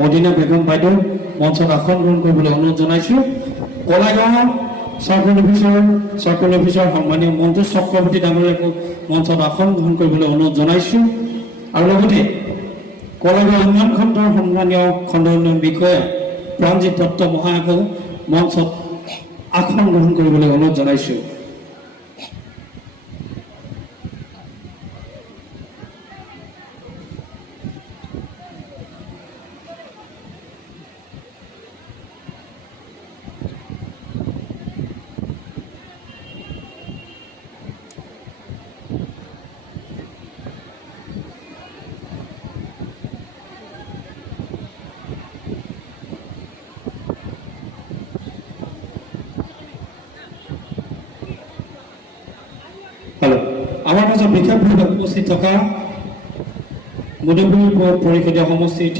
মদিনা বেগম বাইদেউ মঞ্চত আসন গ্ৰহণ কৰিবলৈ অনুৰোধ জনাইছোঁ। কলাগাঁৱৰ চাৰ্কল অফিচাৰ সন্মানীয় মন্টু চক্ৰৱৰ্তী ডাঙৰীয়াকো মঞ্চত আসন গ্ৰহণ কৰিবলৈ অনুৰোধ জনাইছোঁ। আৰু লগতে কলাগাঁও উন্নয়ন খণ্ডৰ সন্মানীয় খণ্ড উন্নয়ন বিষয়া প্ৰাণজিৎ দত্ত মহাশয়কো মঞ্চত আসন গ্ৰহণ কৰিবলৈ অনুৰোধ জনাইছোঁ। আমাৰ মাজত বিশেষভাৱে উপস্থিত থকা মধুপুৰ পৰিষদীয় সমষ্টিৰ